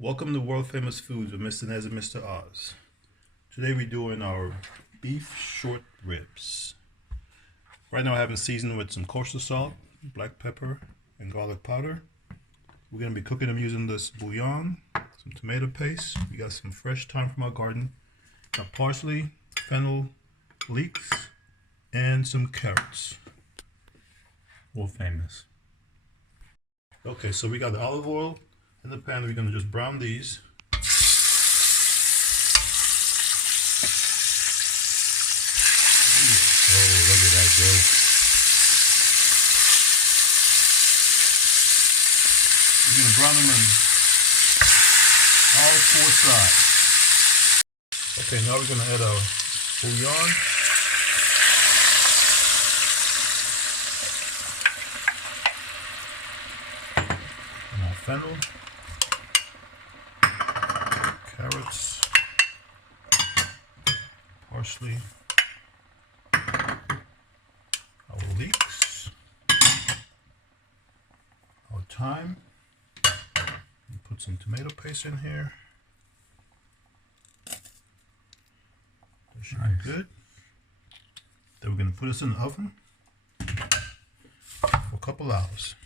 Welcome to World Famous Foods with Mr. Nez and Mr. Oz. Today we're doing our beef short ribs. Right now I have it seasoned with some kosher salt, black pepper, and garlic powder. We're going to be cooking them using this bouillon, some tomato paste. We got some fresh thyme from our garden. Got parsley, fennel, leeks, and some carrots. World famous. Okay, so we got the olive oil in the pan. We're going to just brown these. Oh, look at that go. We're going to brown them on all four sides. Okay, now we're going to add our bouillon. And our fennel. Carrots. Parsley. Our leeks. Our thyme. And put some tomato paste in here. That should be good. Then we're going to put this in the oven for a couple hours.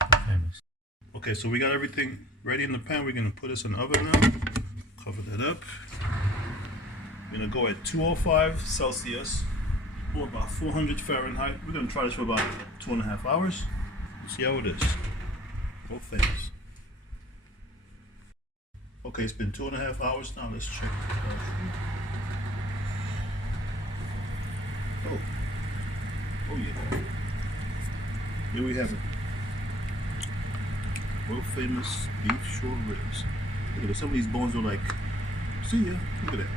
World famous. Okay, so we got everything ready in the pan. We're going to put this in the oven now. Cover that up. We're going to go at 205 Celsius or about 400 Fahrenheit. We're going to try this for about 2.5 hours. See how it is. World famous. Okay, it's been 2.5 hours now. Let's check. Oh yeah. Here we have it. World famous beef short ribs. Look at that. Some of these bones are like, see ya. Look at that.